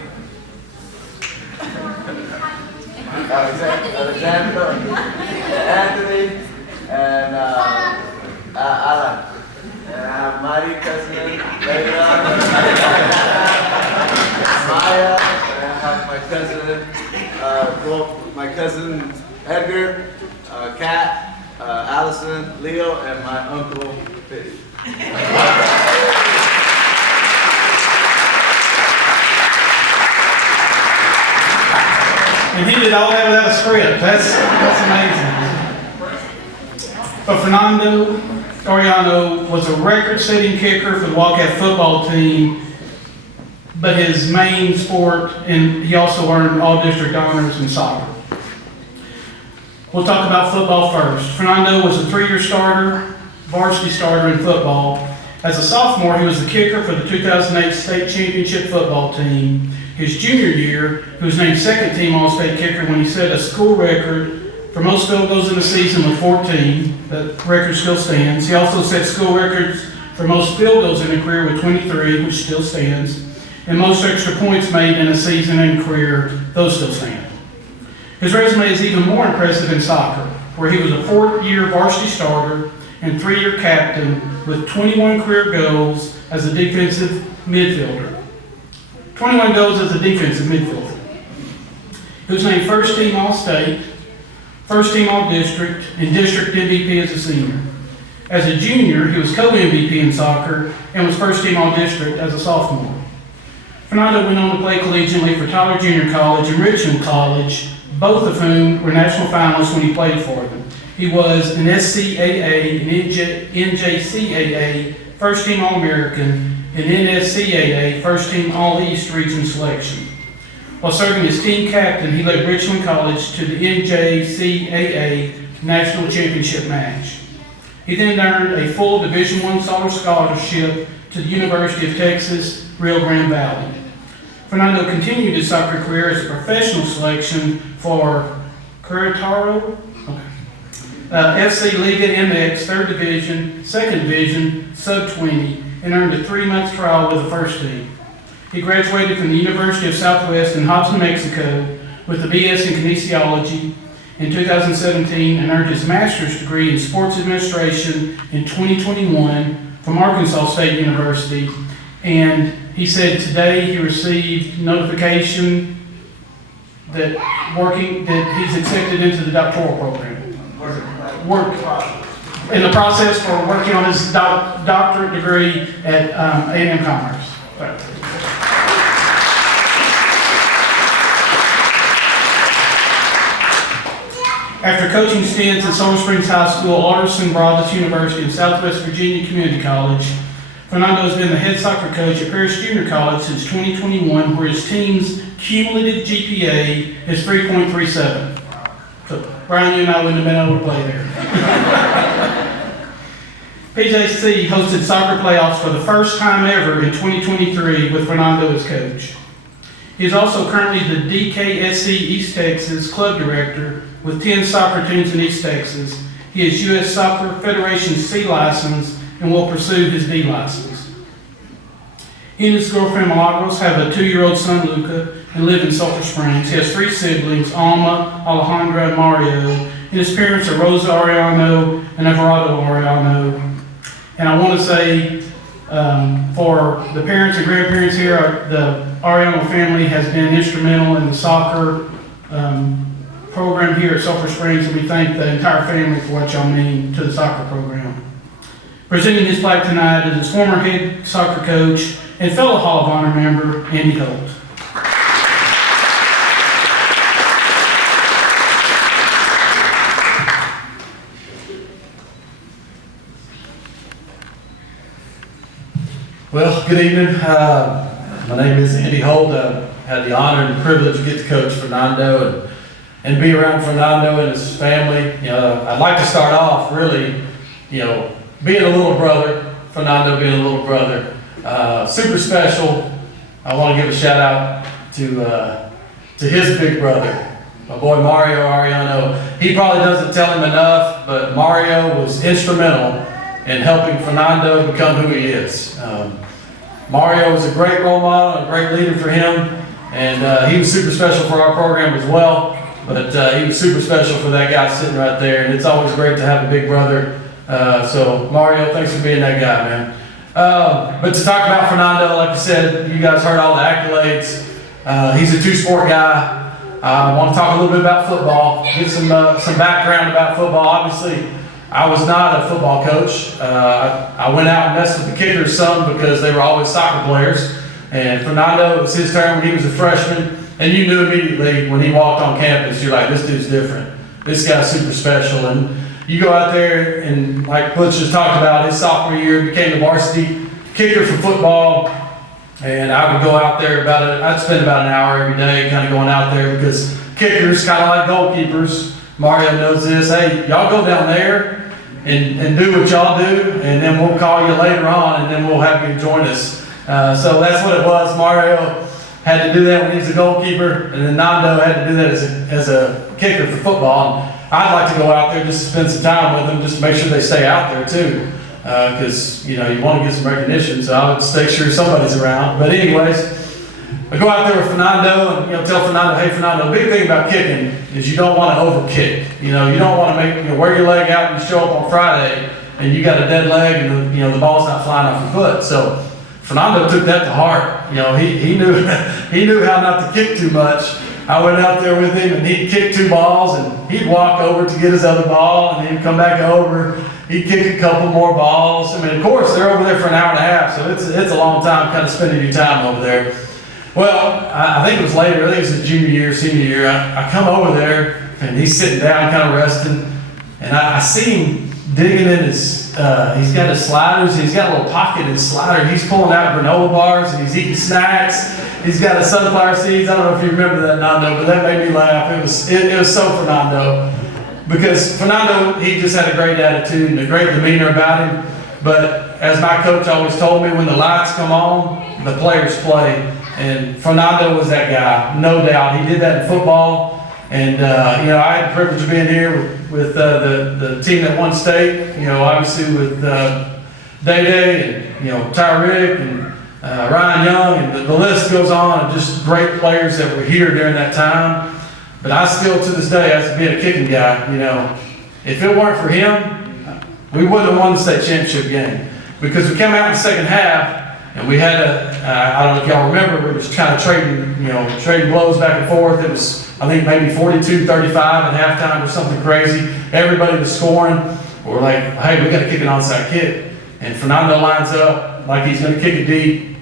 Alexander, Anthony, and Alan. And I have Mari, cousin, Leila, Maya, and I have my cousin Edgar, Kat, Allison, Leo, and my uncle Fitty. And he did all that without a script. That's amazing. But Fernando Arellano was a record-setting kicker for the Wildcat football team, but his main sport, and he also earned all-district honors in soccer. We'll talk about football first. Fernando was a 3-year starter, varsity starter in football. As a sophomore, he was the kicker for the 2008 state championship football team. His junior year, he was named second-team All-State kicker when he set a school record for most field goals in a season with 14. That record still stands. He also set school records for most field goals in a career with 23, which still stands, and most extra points made in a season and career, those still stand. His resume is even more impressive in soccer, where he was a 4-year varsity starter and 3-year captain with 21 career goals as a defensive midfielder. 21 goals as a defensive midfielder. He was named first team All-State, first team All-District, and district MVP as a senior. As a junior, he was co-MVP in soccer and was first team All-District as a sophomore. Fernando went on to play collegiately for Tyler Junior College and Richmond College, both of whom were national finalists when he played for them. He was an SCAA and NJCAA first team All-American and NSCAA first team All-East region selection. While serving as team captain, he led Richmond College to the NJCAA national championship match. He then earned a full Division I soccer scholarship to the University of Texas, Rio Grande Valley. Fernando continued his soccer career as a professional selection for Querétaro, FC Liga MX, 3rd Division, 2nd Division, Sub-20, and earned a 3-month trial with the first team. He graduated from the University of Southwest in Houston, Mexico, with a BS in kinesiology in 2017 and earned his master's degree in sports administration in 2021 from Arkansas State University. And he said today he received notification that he's accepted into the doctoral program. In the process for working on his doctorate degree at A&M Commerce. After coaching stints at Sulphur Springs High School, Alderson Broaddus University, and Southwest Virginia Community College, Fernando has been the head soccer coach at Paris Junior College since 2021, where his team's cumulative GPA is 3.37. So, Brian, you and I wouldn't have been able to play there. PJC hosted soccer playoffs for the first time ever in 2023 with Fernando as coach. He is also currently the KSST East Texas club director with 10 soccer teams in East Texas. He is U.S. Soccer Federation C license and will pursue his D license. He and his girlfriend Milagros have a 2-year-old son, Luca, and live in Sulphur Springs. He has 3 siblings, Alma, Alejandra, and Mario, and his parents are Rosa Arellano and Everardo Arellano. And I want to say, for the parents and grandparents here, the Arellano family has been instrumental in the soccer program here at Sulphur Springs, and we thank the entire family for what y'all mean to the soccer program. Presenting his plaque tonight is his former head soccer coach and fellow Hall of Honor member, Andy Holt. Well, good evening. My name is Andy Holt. I had the honor and privilege to get to coach Fernando and be around Fernando and his family. I'd like to start off really, being a little brother, Fernando being a little brother, super special. I want to give a shout out to his big brother, my boy Mario Arellano. He probably doesn't tell him enough, but Mario was instrumental in helping Fernando become who he is. Mario was a great role model, a great leader for him, and he was super special for our program as well, but he was super special for that guy sitting right there, and it's always great to have a big brother. So Mario, thanks for being that guy, man. But to talk about Fernando, like I said, you guys heard all the accolades. He's a two-sport guy. I want to talk a little bit about football, get some background about football. Obviously, I was not a football coach. I went out and messed with the kickers some because they were always soccer players. And Fernando, it was his turn when he was a freshman, and you knew immediately when he walked on campus, you're like, this dude's different. This guy's super special. And you go out there, and like Butch just talked about, his sophomore year, became the varsity kicker for football. And I would go out there I'd spend about an hour every day kind of going out there because kickers, kind of like goalkeepers, Mario knows this, hey, y'all go down there and do what y'all do, and then we'll call you later on, and then we'll have you join us. So that's what it was. Mario had to do that when he was a goalkeeper, and then Nando had to do that as a kicker for football. And I'd like to go out there just to spend some time with them, just to make sure they stay out there too, because you want to get some recognition. So I would make sure somebody's around. But anyways, I go out there with Fernando and tell Fernando, hey Fernando, the big thing about kicking is you don't want to overkick. You don't want to wear your leg out and you show up on Friday and you got a dead leg and the ball's not flying off your foot. So Fernando took that to heart. He knew how not to kick too much. I went out there with him and he'd kick 2 balls and he'd walk over to get his other ball and he'd come back over. He'd kick a couple more balls. I mean, of course, they're over there for an hour and a half, so it's a long time kind of spending your time over there. Well, I think it was later, I think it was his junior year, senior year, I come over there, and he's sitting down, kind of resting, and I see him digging in he's got his sliders, he's got a little pocket in his slider, he's pulling out granola bars, and he's eating snacks, he's got his sunflower seeds. I don't know if you remember that, Nando, but that made me laugh. It was so Fernando, because Fernando, he just had a great attitude and a great demeanor about him, but as my coach always told me, when the lights come on, the players play. And Fernando was that guy, no doubt. He did that in football. And, I had the privilege of being here with the team that won state, obviously with Day-Day and, Tyreek and Ryan Young, and the list goes on, and just great players that were here during that time. But I still, to this day, as being a kicking guy, if it weren't for him, we wouldn't have won the state championship game. Because we came out in the second half, and we had I don't know if y'all remember, we was kind of trading blows back and forth. It was, I think, maybe 42-35 at halftime or something crazy. Everybody was scoring. We're like, hey, we got to kick an onside kick. And Fernando lines up like he's going to kick it deep,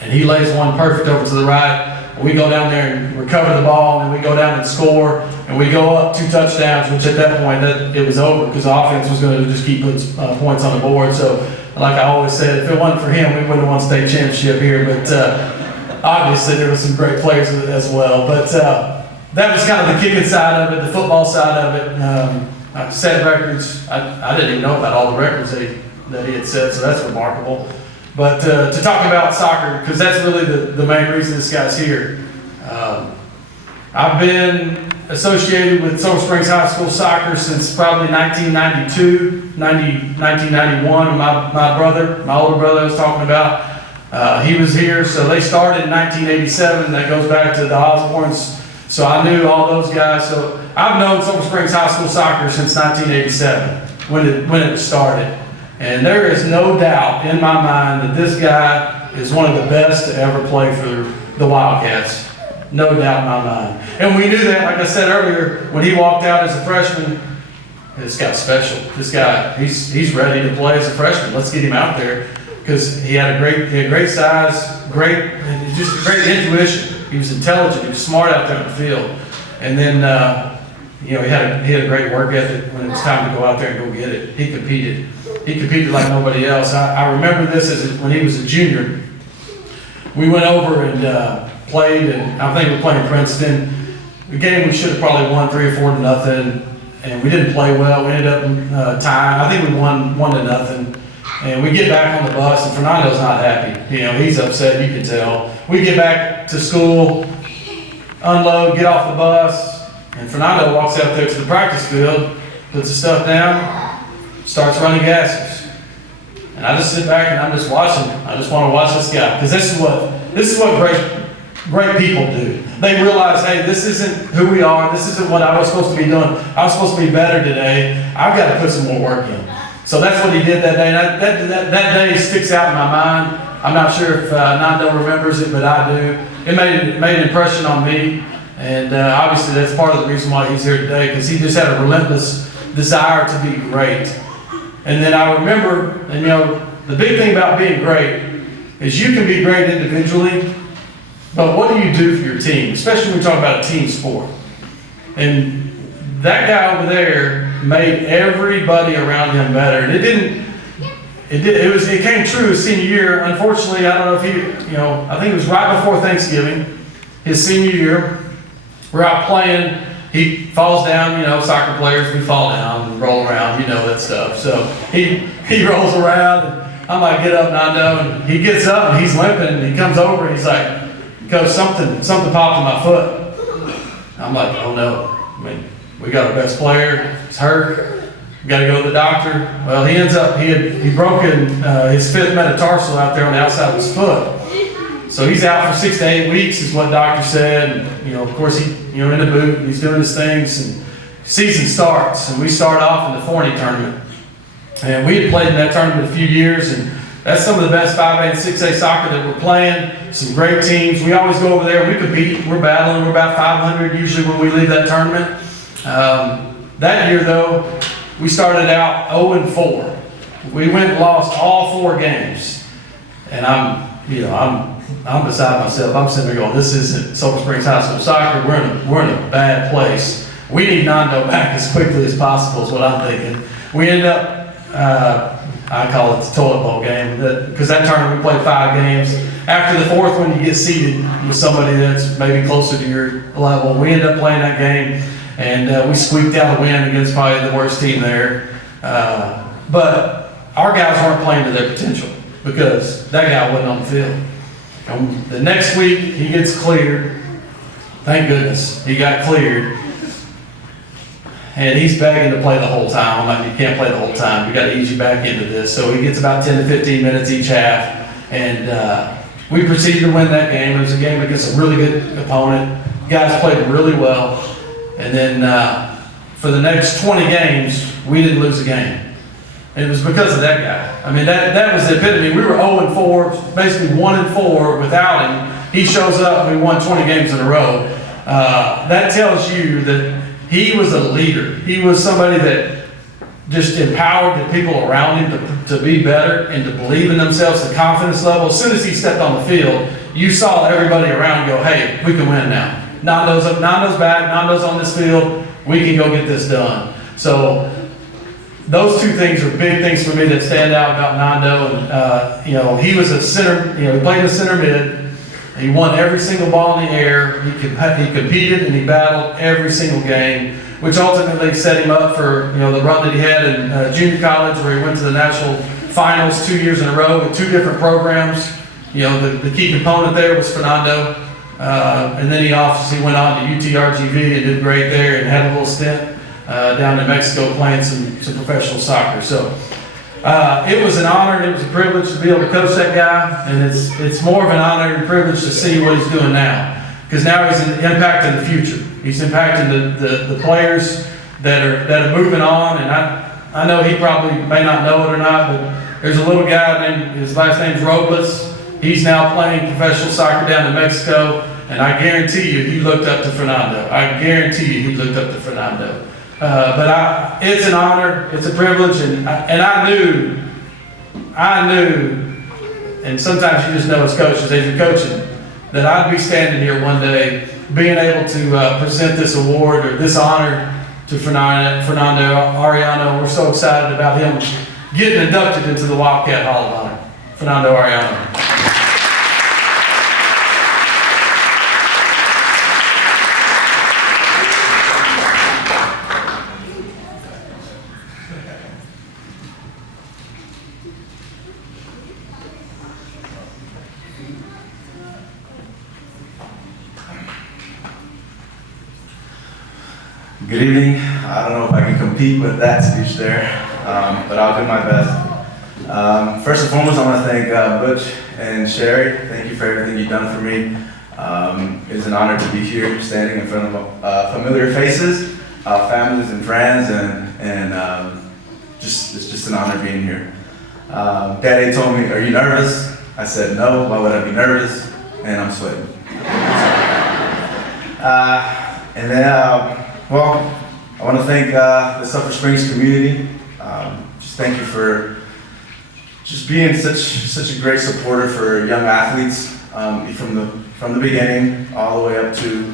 and he lays one perfect over to the right. We go down there and recover the ball, and then we go down and score, and we go up 2 touchdowns, which at that point, it was over because the offense was going to just keep putting points on the board. So, like I always said, if it wasn't for him, we wouldn't have won state championship here. But obviously, there were some great players as well. But that was kind of the kicking side of it, the football side of it. I set records. I didn't even know about all the records that he had set, so that's remarkable. But to talk about soccer, because that's really the main reason this guy's here. I've been associated with Sulphur Springs High School soccer since probably 1991. My older brother I was talking about, he was here. So they started in 1987. That goes back to the Osbornes. So I knew all those guys. So I've known Sulphur Springs High School soccer since 1987 when it started. And there is no doubt in my mind that this guy is one of the best to ever play for the Wildcats. no doubt in my mind. And we knew that, like I said earlier, when he walked out as a freshman, this guy's special. This guy, he's ready to play as a freshman. Let's get him out there, because he had great size, just great intuition. He was intelligent. He was smart out there in the field. And then, he had a great work ethic when it was time to go out there and go get it. He competed like nobody else. I remember this when he was a junior. We went over and played, and I think we were playing Princeton. The game we should have probably won 3 or 4 to nothing, and we didn't play well. We ended up tying. I think we won 1 to nothing. And we get back on the bus, and Fernando's not happy. He's upset, you can tell. We get back to school, unload, get off the bus, and Fernando walks out there to the practice field, puts his stuff down, starts running gases. And I just sit back and I'm just watching. I just want to watch this guy, because this is what great people do. They realize, hey, this isn't who we are. This isn't what I was supposed to be doing. I was supposed to be better today. I've got to put some more work in. So that's what he did that day. And that day sticks out in my mind. I'm not sure if Nando remembers it, but I do. It made an impression on me. And obviously that's part of the reason why he's here today, because he just had a relentless desire to be great. And then I remember, and the big thing about being great is you can be great individually, but what do you do for your team, especially when we talk about a team sport? And that guy over there made everybody around him better. And it came true his senior year. Unfortunately, I don't know if I think it was right before Thanksgiving, his senior year. We're out playing. He falls down, soccer players, we fall down and roll around, that stuff. So he rolls around, and I'm like, get up, Nando. And he gets up and he's limping, and he comes over and he's like, Coach, something popped in my foot. I'm like, oh no. We got our best player, he's hurt, we got to go to the doctor. Well, he ends up, he broken his 5th metatarsal out there on the outside of his foot. So he's out for 6 to 8 weeks is what doctor said. And, of course, he, in the boot, and he's doing his things, and season starts, and we start off in the Forney tournament. And we had played in that tournament a few years, and that's some of the best 5A and 6A soccer that we're playing. Some great teams. We always go over there, we compete, we're battling, we're about 500 usually when we leave that tournament. That year, though, we started out 0-4. We went and lost all 4 games. And I'm beside myself. I'm sitting there going, this isn't Sulphur Springs High School soccer. We're in a bad place. We need Nando back as quickly as possible is what I'm thinking. We end up, I call it the toilet bowl game, because that tournament we played 5 games. After the 4th one, you get seated with somebody that's maybe closer to your level. We end up playing that game, and we squeaked out a win against probably the worst team there. But our guys weren't playing to their potential, because that guy wasn't on the field. And the next week, he gets cleared. Thank goodness he got cleared. And he's begging to play the whole time. I'm like, you can't play the whole time. We got to ease you back into this. So he gets about 10 to 15 minutes each half. And we proceeded to win that game. It was a game against a really good opponent. The guys played really well. And then for the next 20 games, we didn't lose a game. And it was because of that guy. I mean, that was the epitome. We were 0-4, basically 1-4 without him. He shows up and we won 20 games in a row. That tells you that he was a leader. He was somebody that just empowered the people around him to be better and to believe in themselves, the confidence level. As soon as he stepped on the field, you saw everybody around go, hey, we can win now. Nando's back, Nando's on this field, we can go get this done. So those 2 things are big things for me that stand out about Nando. And, he was a center, he played in the center mid. He won every single ball in the air. He competed and he battled every single game, which ultimately set him up for, the run that he had in junior college, where he went to the national finals 2 years in a row with 2 different programs. The key component there was Fernando. And then he obviously went on to UTRGV and did great there and had a little stint down in Mexico playing some professional soccer. So it was an honor and it was a privilege to be able to coach that guy, and it's more of an honor and privilege to see what he's doing now, because now he's impacting the future. He's impacting the players that are moving on, and I know he probably may not know it or not, but there's a little guy named, his last name's Robles. He's now playing professional soccer down in Mexico. and I guarantee you, he looked up to Fernando. I guarantee you, he looked up to Fernando. It's an honor, it's a privilege, and I knew, and sometimes you just know as coaches, as you're coaching, that I'd be standing here one day, being able to present this award or this honor to Fernando Arellano. We're so excited about him getting inducted into the Wildcat Hall of Honor. Fernando Arellano. Good evening. I don't know if I can compete with that speech there, but I'll do my best. First and foremost, I want to thank Butch and Sherry. Thank you for everything you've done for me. It's an honor to be here, standing in front of familiar faces, families and friends, and it's just an honor being here. Daddy told me, "Are you nervous?" I said, "No. Why would I be nervous?" And I'm sweating. And then. Well, I want to thank the Sulphur Springs community. Just thank you for just being such a great supporter for young athletes from the beginning all the way up to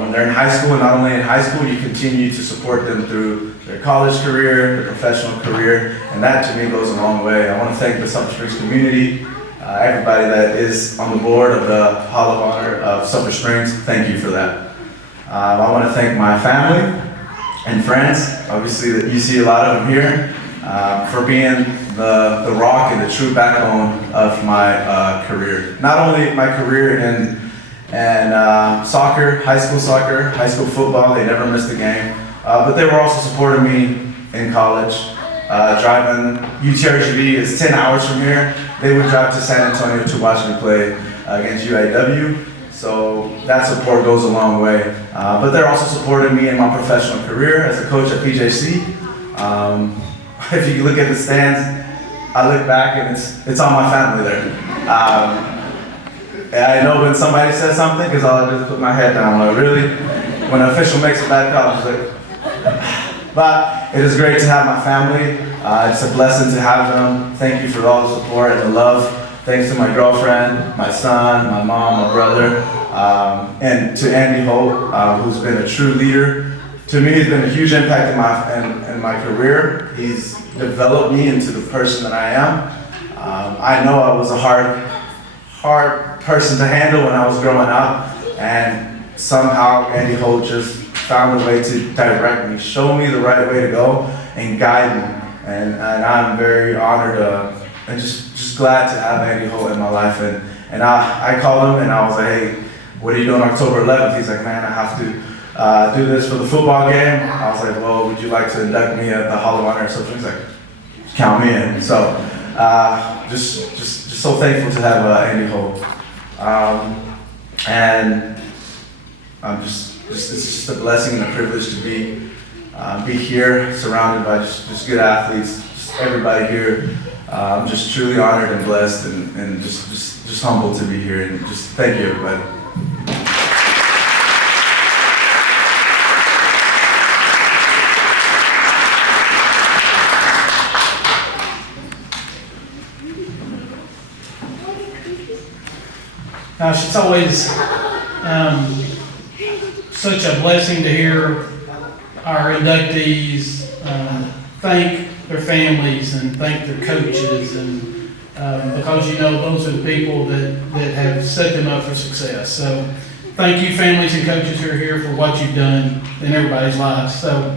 when they're in high school. And not only in high school, you continue to support them through their college career, their professional career, and that to me goes a long way. I want to thank the Sulphur Springs community, everybody that is on the board of the Hall of Honor of Sulphur Springs. Thank you for that. I want to thank my family and friends, obviously that you see a lot of them here, for being the rock and the true backbone of my career. Not only my career in soccer, high school football, they never missed a game, but they were also supporting me in college. Driving, UTRGV is 10 hours from here. They would drive to San Antonio to watch me play against UAW. So that support goes a long way. But they're also supporting me in my professional career as a coach at PJC. If you look at the stands, I look back and it's all my family there. And I know when somebody says something, because all I do is put my head down. Like, really? When an official makes a bad call, I'm just like, but it is great to have my family. It's a blessing to have them. Thank you for all the support and the love. Thanks to my girlfriend, my son, my mom, my brother, and to Andy Holt, who's been a true leader. To me, he's been a huge impact in my career. He's developed me into the person that I am. I know I was a hard person to handle when I was growing up, and somehow Andy Holt just found a way to direct me, show me the right way to go, and guide me. And I'm very honored and just glad to have Andy Holt in my life. And I called him and I was like, "Hey, what are you doing October 11th? He's like, "Man, I have to do this for the football game." I was like, "Well, would you like to induct me at the Hall of Honor?" So he's like, "Count me in." So just so thankful to have Andy Holt. And it's just a blessing and a privilege to be here, surrounded by just good athletes, just everybody here. I'm just truly honored and blessed and just humbled to be here, and just thank you, everybody. Gosh, it's always such a blessing to hear our inductees thank their families and thank their coaches, and because you know those are the people that have set them up for success. So thank you, families and coaches who are here, for what you've done in everybody's lives. So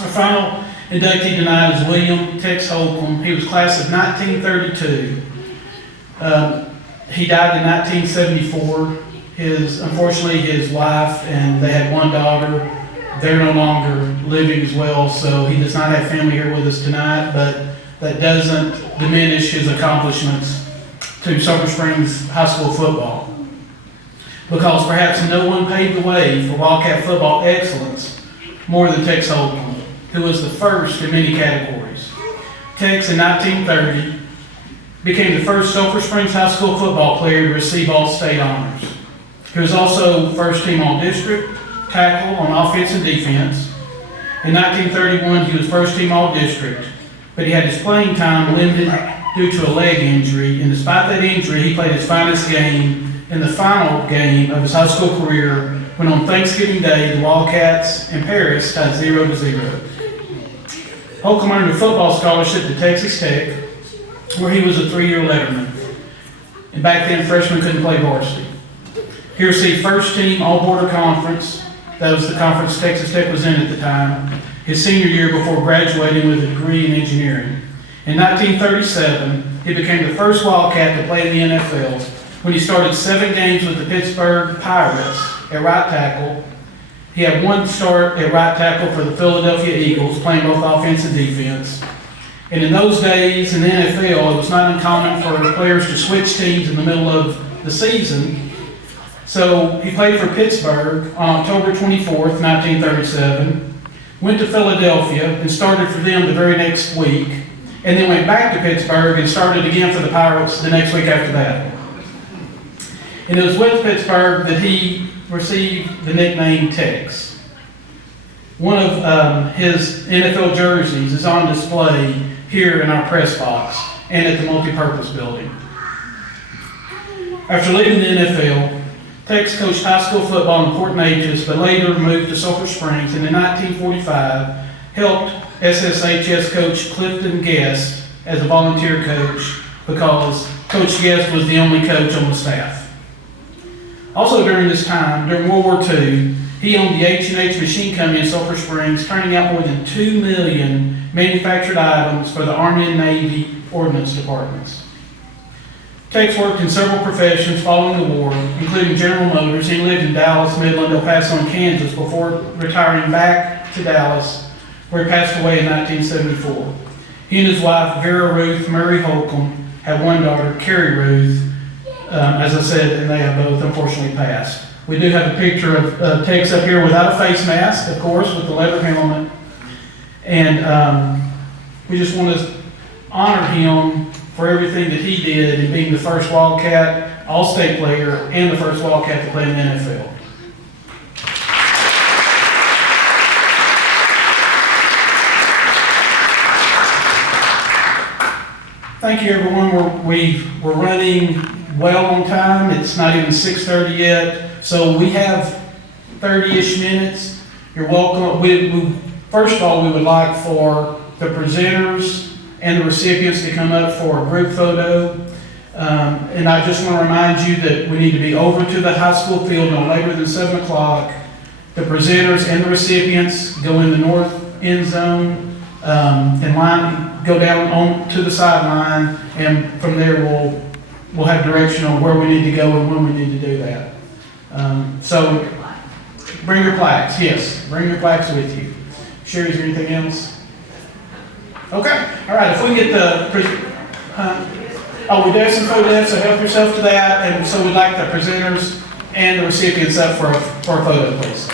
our final inductee tonight is William Tex Holcomb. He was class of 1932. He died in 1974. Unfortunately, his wife and they had one daughter. They're no longer living as well, so he does not have family here with us tonight, but that doesn't diminish his accomplishments to Sulphur Springs high school football. Because perhaps no one paved the way for Wildcat football excellence more than Tex Holcomb, who was the first in many categories. Tex, in 1930, became the first Sulphur Springs high school football player to receive all state honors. He was also first team all-district, tackle on offense and defense. In 1931, he was first team all-district, but he had his playing time limited due to a leg injury, and despite that injury, he played his finest game in the final game of his high school career when on Thanksgiving Day, the Wildcats in Paris tied 0-0. Holcomb earned a football scholarship to Texas Tech, where he was a 3-year letterman. And back then, freshmen couldn't play varsity. He received first team all-border conference. That was the conference Texas Tech was in at the time, his senior year before graduating with a degree in engineering. In 1937, he became the first Wildcat to play in the NFL when he started 7 games with the Pittsburgh Pirates at right tackle. He had 1 start at right tackle for the Philadelphia Eagles, playing both offense and defense. And in those days in the NFL, it was not uncommon for players to switch teams in the middle of the season. So he played for Pittsburgh on October 24th, 1937, went to Philadelphia and started for them the very next week, and then went back to Pittsburgh and started again for the Pirates the next week after that. And it was with Pittsburgh that he received the nickname Tex. One of his NFL jerseys is on display here in our press box and at the multipurpose building. After leaving the NFL, Tex coached high school football in Port Neches, but later moved to Sulphur Springs, and in 1945 helped SSHS coach Clifton Guest as a volunteer coach because Coach Guest was the only coach on the staff. Also during this time, during World War II, he owned the H&H Machine Company in Sulphur Springs, turning out more than 2 million manufactured items for the Army and Navy Ordnance Departments. Tex worked in several professions following the war, including General Motors. He lived in Dallas, Midland, El Paso, and Kansas before retiring back to Dallas, where he passed away in 1974. He and his wife, Vera Ruth Murray Holcomb, have 1 daughter, Carrie Ruth, as I said, and they have both unfortunately passed. We do have a picture of Tex up here without a face mask, of course, with the leather helmet. And we just want to honor him for everything that he did in being the first Wildcat All-State player and the first Wildcat to play in the NFL. Thank you, everyone. We're running well on time. It's not even 6:30 yet, so we have 30-ish minutes. You're welcome. First of all, we would like for the presenters and the recipients to come up for a group photo. And I just want to remind you that we need to be over to the high school field no later than 7 o'clock. The presenters and the recipients go in the north end zone and go down on to the sideline, and from there we'll have direction on where we need to go and when we need to do that. So bring your plaques. Yes, bring your plaques with you. Sherry, is there anything else? Okay, all right, if we get we do have some photos, so help yourself to that, and so we'd like the presenters and the recipients up for a photo, please.